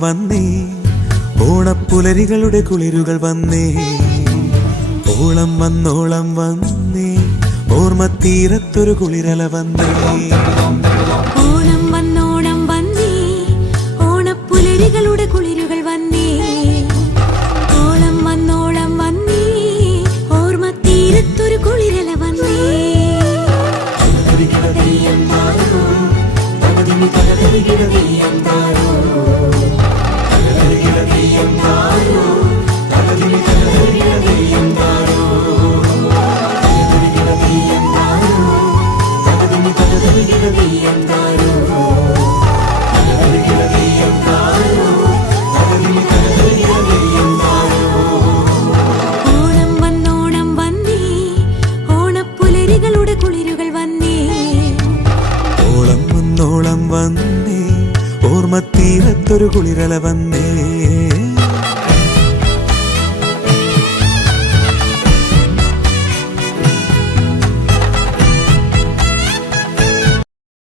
വന്നേ, ഓണപ്പുലരികളുടെ കുളിരുകൾ വന്നേ. ഓളം വന്നോളം വന്നേ, ഓർമ്മത്തീരത്തൊരു കുളിരല വന്നേ. ഓണം വന്നോണം വന്നേ, ഓണപ്പുലരികളുടെ കുളിരുകൾ വന്നേ. ഓളം വന്നോളം വന്നേ, ഓർമ്മത്തീരത്തൊരു കുളിരല വന്നേ. ഓണം വന്നോണം വന്നേ, ഓണപ്പുലരികളുടെ കുളിരുകൾ വന്നേ. ഓളം വന്നോളം വന്നേ, ഓർമ്മത്തീരത്തൊരു കുളിരല വന്നേ.